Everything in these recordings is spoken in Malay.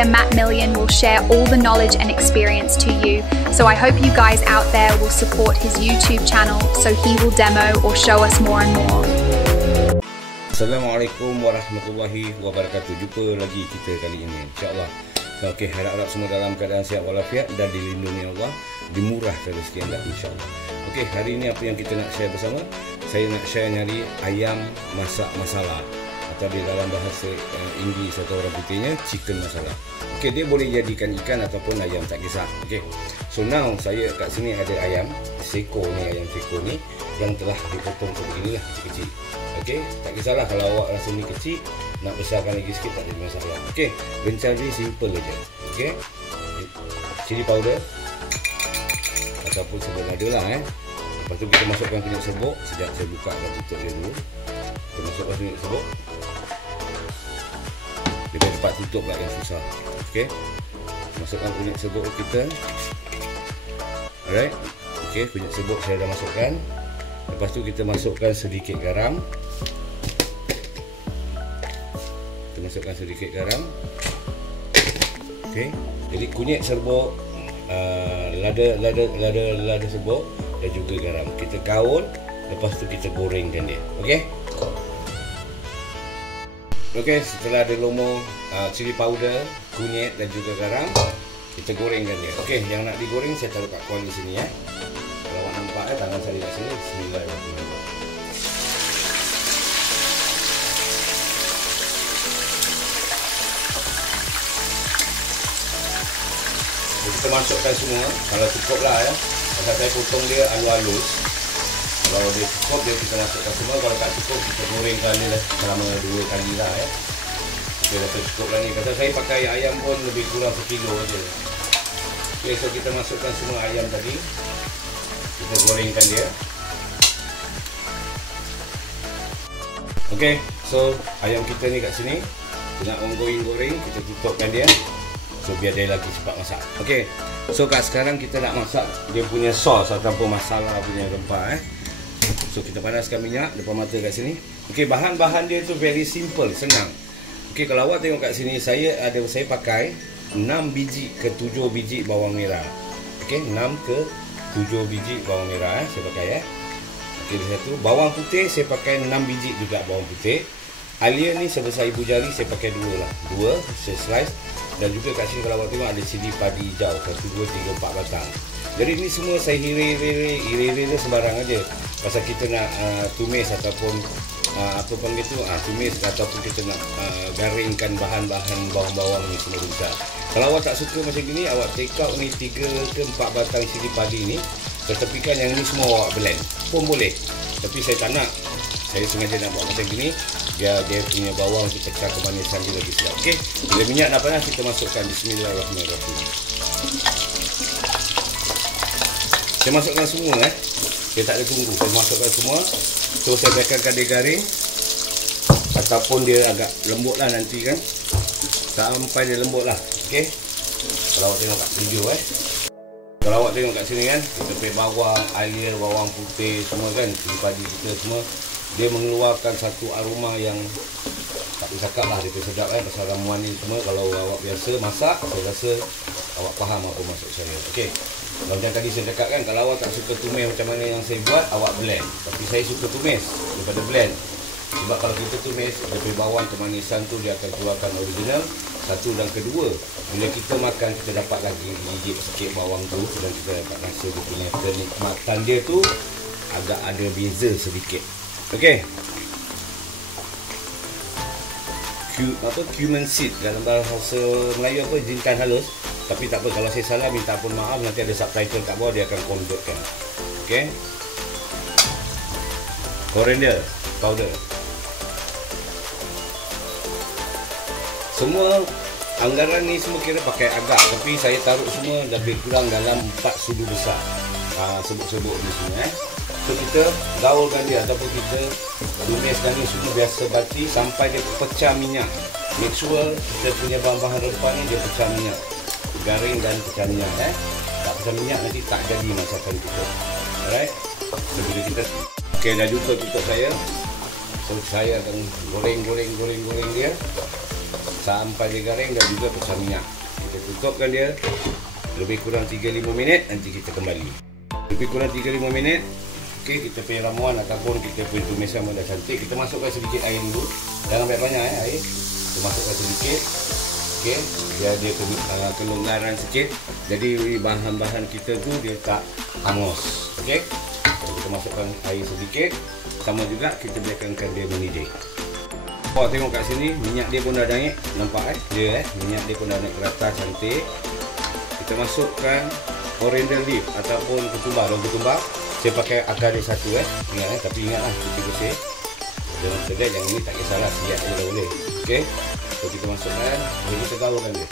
where Matt Millian will share all the knowledge and experience to you. So I hope you guys out there will support his YouTube channel so he will demo or show us more and more. Assalamualaikum warahmatullahi wabarakatuh. Jumpa lagi kita kali ini, insyaAllah. Okey, harap-harap semua dalam keadaan sihat walafiat dan dilindungi Allah, dimurahkan rezeki anda, insyaAllah. Okey, hari ini apa yang kita nak share bersama? Saya nak share nyari ayam masak masala, atau di dalam bahasa Inggeris atau orang putihnya chicken masala. Okey, dia boleh jadikan ikan ataupun ayam, tak kisah. Okey, so now saya kat sini ada ayam seko ni, ayam seko ni yang telah dipotong seperti inilah, kecil-kecil. Okey, tak kisahlah kalau awak rasa ni kecil, nak besarkan lagi sikit tak ada masalah. Okey, rencana dia simple aja. Okey, cili powder ataupun sebut ada lah. Lepas tu kita masukkan kunyit serbuk. Sekejap saya buka dan tutup dia dulu. Kita masukkan kunyit serbuk. Dia biar cepat tutup lah, yang susah. Okey, masukkan kunyit serbuk kita. Alright. Okey, kunyit serbuk saya dah masukkan. Lepas tu kita masukkan sedikit garam. Masukkan sedikit garam. Okey, jadi kunyit serbuk, lada serbuk dan juga garam kita gaul. Lepas tu kita gorengkan dia. Okey, okey, setelah ada lomo cili powder, kunyit dan juga garam, kita gorengkan dia. Okey, yang nak digoreng saya taruh kat kuali sini ya. Kalau awak nampak tangan saya kat sini. Bismillahirrahmanirrahim. Kita masukkan semua, kalau cukup lah ya. Pasal saya potong dia halus-halus. Kalau dia cukup, dia kita masukkan semua. Kalau tak cukup, kita gorengkan dia selama 2 kali lah ya. Okey, rasa cukup lah ni. Pasal saya pakai ayam pun lebih kurang 1 kilo aja. Okey, so kita masukkan semua ayam tadi. Kita gorengkan dia. Okey, so ayam kita ni kat sini. Kita nak goreng, kita tutupkan dia. So biar dia lagi cepat masak. Okey, so kat sekarang kita nak masak dia punya sos ataupun masala punya rempah. So kita panaskan minyak depan mata kat sini. Okey, bahan-bahan dia tu very simple, senang. Okey, kalau awak tengok kat sini, saya pakai 6 biji ke 7 biji bawang merah. Okey, 6 ke 7 biji bawang merah saya pakai Okey, di satu bawang putih saya pakai 6 biji juga bawang putih. Alia ni sebesar ibu jari saya pakai 2 lah. 2 saya slice. Dan juga kat sini kalau awak tengok ada cili padi hijau 1, 2, 3, 4 batang. Jadi ni semua saya iris sembarang aja. Pasal kita nak tumis ataupun apa panggil tu, tumis ataupun kita nak garingkan bahan-bahan bawang-bawang ni semua juga. Kalau awak tak suka macam gini, awak take out ni 3 ke 4 batang cili padi ni, ketepikan yang ni semua awak blend pun boleh. Tapi saya tak nak. Saya sengaja nak buat macam gini biar dia punya bawang tu pecah kemanisan dia lagi sedap. Okey, bila minyak dah panas kita masukkan. Bismillahirrahmanirrahim. Saya masukkan semua Saya tak ada tunggu. Saya masukkan semua. So saya biarkan dia garing ataupun dia agak lembut lah nanti kan. Sampai dia lembut lah. Okey. Kalau awak tengok kat video kalau awak tengok kat sini kan, kita pakai bawang, air, bawang putih semua kan, cili padi kita semua. Dia mengeluarkan satu aroma yang tak boleh cakap lah, dia sedap pasal ramuan ni semua. Kalau awak biasa masak, saya rasa awak faham apa maksud saya. Okey, kalau macam tadi saya cakap kan, kalau awak tak suka tumis macam mana yang saya buat, awak blend. Tapi saya suka tumis daripada blend. Sebab kalau kita tumis, dari bawang kemanisan tu dia akan keluarkan original. Satu dan kedua, bila kita makan kita dapat lagi gigit sikit bawang tu dan kita dapat rasa dia punya kenikmatan dia tu agak ada beza sedikit. Okey. Cumin seed dalam bahasa Melayu apa, jintan halus. Tapi tak apa, kalau saya salah minta pun maaf, nanti ada subtitle kat bawah dia akan convertkan. Okey. Coriander powder. Semua anggaran ni semua kira pakai agak, tapi saya taruh semua lebih kurang dalam 4 sudu besar. Sebut-sebut ni semua So kita gaulkan dia ataupun kita tumiskan dia semua biasa bati sampai dia pecah minyak. Make sure kita punya bahan-bahan rempah ni dia pecah minyak. Garing dan pecah minyak Tak pecah minyak nanti tak jadi masakan kita. Alright. So bila kita dah jumpa tutup saya. So saya akan goreng dia. sampai dia garing dan juga pecah minyak. Kita tutupkan dia lebih kurang 3-5 minit, nanti kita kembali. Lebih kurang 3-5 minit. Okey, kita punya ramuan ataupun kita punya tumisan dah cantik. Kita masukkan sedikit air dulu. Jangan banyak air. Kita masukkan sedikit. Okey, biar dia kelonggaran sikit. Jadi bahan-bahan kita tu dia tak hangus. Okey. Kita masukkan air sedikit. Sama juga kita biarkan dia mendidih. Oh, tengok kat sini minyak dia pun dah naik. Nampak dia minyak dia pun dah naik ke atas cantik. Kita masukkan coriander leaf ataupun ketumbar, daun ketumbar. Saya pakai akar dia satu ingat tapi ingatlah kita bersih. Jangan sedap, yang ini tak kisahlah, siap je dah boleh. Okey. So kita masukkan, kita gaulkan dia.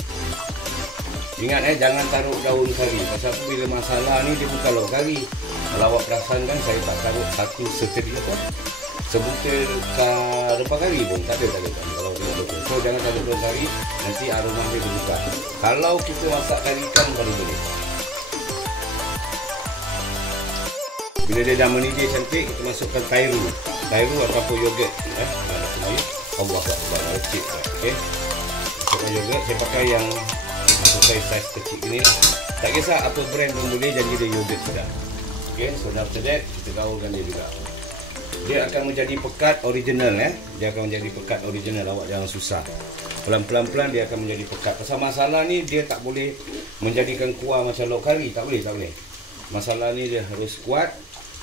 Ingat jangan taruh daun kari. Pasal tu bila masalah ni dia bukan lauk kari. Kalau awak perasan kan, saya tak taruh satu seteri sebutir rempah kari pun tak ada. Kalau betul. So jangan taruh daun kari, nanti aroma dia berubah. Kalau kita masak kari ikan baru boleh. Bila dia dah mendidih cantik, kita masukkan tairu ataupun yogurt. Allah Akbar, lecik. Okey. Masukkan yogurt, saya pakai yang saiz kecil ni. Tak kisah apa brand pun boleh, jadi dia yogurt sudah. Okey, so after that kita gaulkan dia juga. Dia akan menjadi pekat original Dia akan menjadi pekat original, awak jangan susah. Pelan-pelan dia akan menjadi pekat. Pasal masalah ni dia tak boleh menjadikan kuah macam lauk kari, tak boleh. Masalah ni dia harus kuat.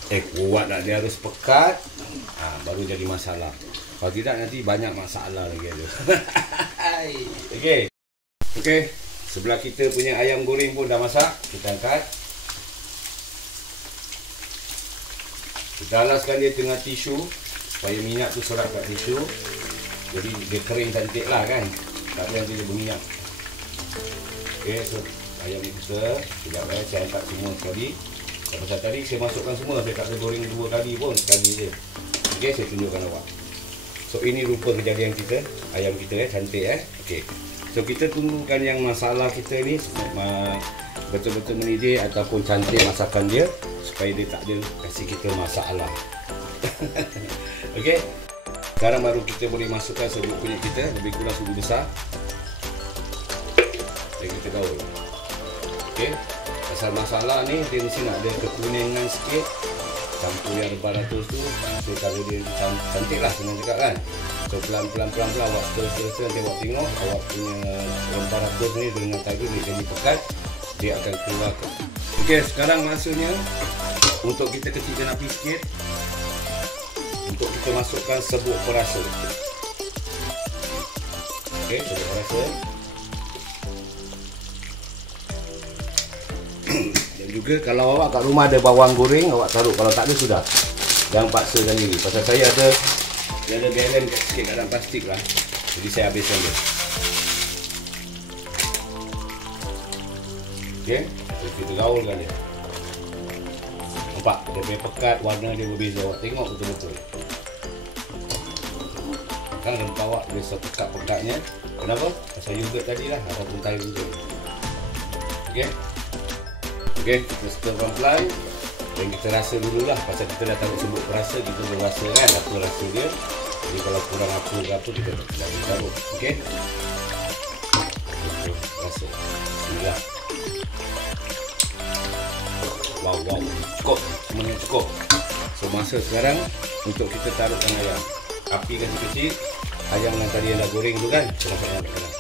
Kuat tak, dia harus pekat. Baru jadi masalah. Kalau tidak nanti banyak masalah lagi ada. Okey. Sebelah kita punya ayam goreng pun dah masak. Kita angkat. Kita alaskan dia tengah tisu supaya minyak tu serap kat tisu. Jadi dia kering cantik lah kan. Tak ada yang dia berminyak. Okey, so ayam ni besar. Sekejap saya angkat semua sekali. Pasal tadi saya masukkan semua. Saya tak ada goreng 2 kali pun, sekali je. Okey, saya tunjukkan awak. So ini rupa kejadian kita. Ayam kita cantik Okey. So kita tunggukan yang masalah kita ni betul-betul mendidih ataupun cantik masakan dia, supaya dia tak ada kasih kita masalah. Okey. Sekarang baru kita boleh masukkan serbuk kunyit kita, lebih kurang sudu besar. Dan kita gaul. Okey. Pasal masalah ni dia mesti nak ada kekuningan sikit. Campur yang rebah-ratus tu. So kalau dia cantik lah, senang cakap kan. So pelan-pelan awak stir nanti awak tengok awak punya rebah-ratus ni dengan tadi ni jadi pekat, dia akan keluar. Okey, sekarang masanya untuk kita kecilkan api sikit. Untuk kita masukkan serbuk perasa. Okey, serbuk perasa. Dan juga kalau awak kat rumah ada bawang goreng, awak taruh. Kalau tak ada sudah. Jangan paksakan diri. Pasal saya ada galen sikit dalam plastik lah. Jadi saya habiskan dia. Okey, so kita gaulkan dia. Nampak dia punya pekat, warna dia berbeza. Awak tengok betul-betul. Kan rempah awak dia sepekat-pekatnya. Kenapa? Pasal yogurt tadi lah ataupun tairu tu. Okey. Okey, kita stir pelan-pelan. Dan kita rasa dululah. Pasal kita dah taruh serbuk perasa, kita dah rasa kan apa rasa dia. Jadi kalau kurang apa ke apa, kita dah taruh. Okey. Kita rasa. Bismillah. Wow. Cukup. Semuanya cukup. So masa sekarang untuk kita taruhkan ayam. Api kecil-kecil. Ayam yang tadi yang dah goreng tu kan, kita masukkan kat dalam.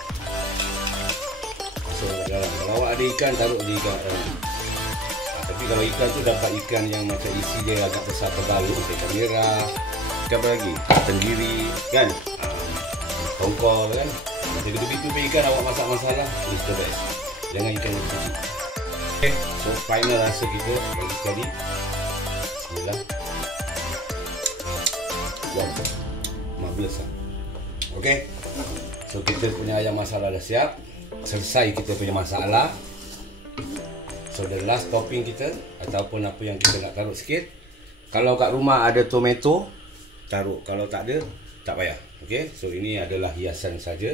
Masuk kat dalam. Kalau awak ada ikan, taruh di ikan kat dalam. Tapi kalau ikan tu dapat ikan yang macam isi dia agak besar tebal, ikan merah, ikan apa lagi? Tenggiri kan? Tongkol kan? Macam gitu-gitu ikan awak masak masalah, is the best. Jangan ikan yang kecil. Okay, so final rasa kita lagi sekali. Bismillah. Wow, marvelous lah. Okay, so kita punya ayam masalah dah siap. Selesai kita punya masalah. So the last topping kita ataupun apa yang kita nak taruh sikit. Kalau kat rumah ada tomato, taruh. Kalau tak ada, tak payah. Okay, so ini adalah hiasan saja.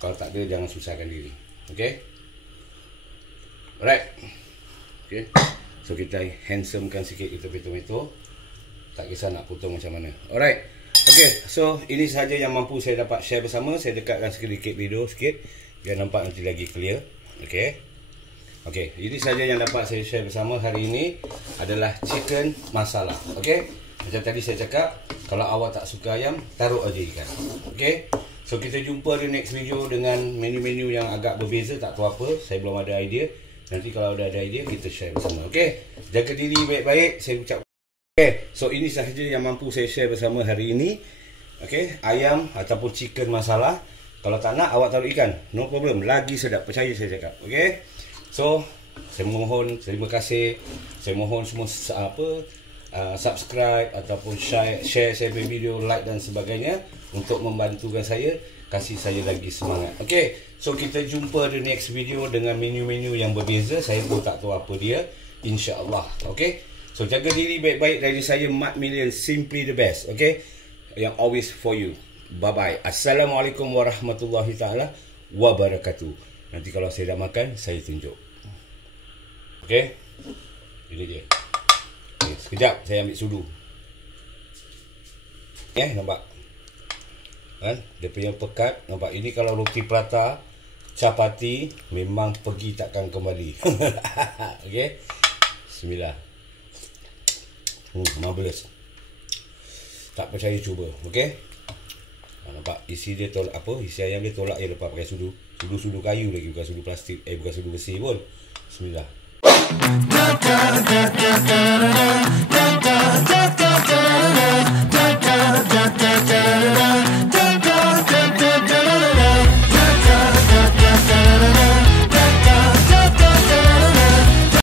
Kalau tak ada, jangan susahkan diri. Okay, alright. Okay, so kita handsomekan sikit kita punya tomato. Tak kisah nak potong macam mana. Alright. Okay, so ini sahaja yang mampu saya dapat share bersama. Saya dekatkan sedikit video sikit biar nampak nanti lagi clear. Okay. Okay, ini sahaja yang dapat saya share bersama hari ini adalah chicken masala. Okay, macam tadi saya cakap, kalau awak tak suka ayam, taruh aja ikan. Okay, so kita jumpa di next video dengan menu-menu yang agak berbeza. Tak tahu apa, saya belum ada idea. Nanti kalau ada idea, kita share bersama. Okay, jaga diri baik-baik, saya ucap. Okay, so ini sahaja yang mampu saya share bersama hari ini. Okay, ayam ataupun chicken masala. Kalau tak nak, awak taruh ikan, no problem, lagi sedap, percaya saya cakap. Okay, so saya mohon, terima kasih. Saya mohon semua subscribe ataupun share saya punya video, like dan sebagainya untuk membantukan saya, kasih saya lagi semangat. Okay, so kita jumpa di next video dengan menu-menu yang berbeza. Saya pun tak tahu apa dia, insya-Allah. Okay, so jaga diri baik-baik. Dari saya Mat Million, simply the best. Okay, yang always for you. Bye bye. Assalamualaikum warahmatullahi taala wabarakatuh. Nanti kalau saya dah makan, saya tunjuk. Okay, ini dia. Okay, sekejap saya ambil sudu. Nampak kan dia punya pekat. Nampak, ini kalau roti prata, chapati, memang pergi takkan kembali. Okay, bismillah. Marvelous. Tak percaya, cuba. Okay, nampak isi dia tolak apa, isi ayam dia tolak je lepas pakai sudu. Sudu kayu lagi, bukan sudu plastik, bukan sudu besi pun. Bismillah.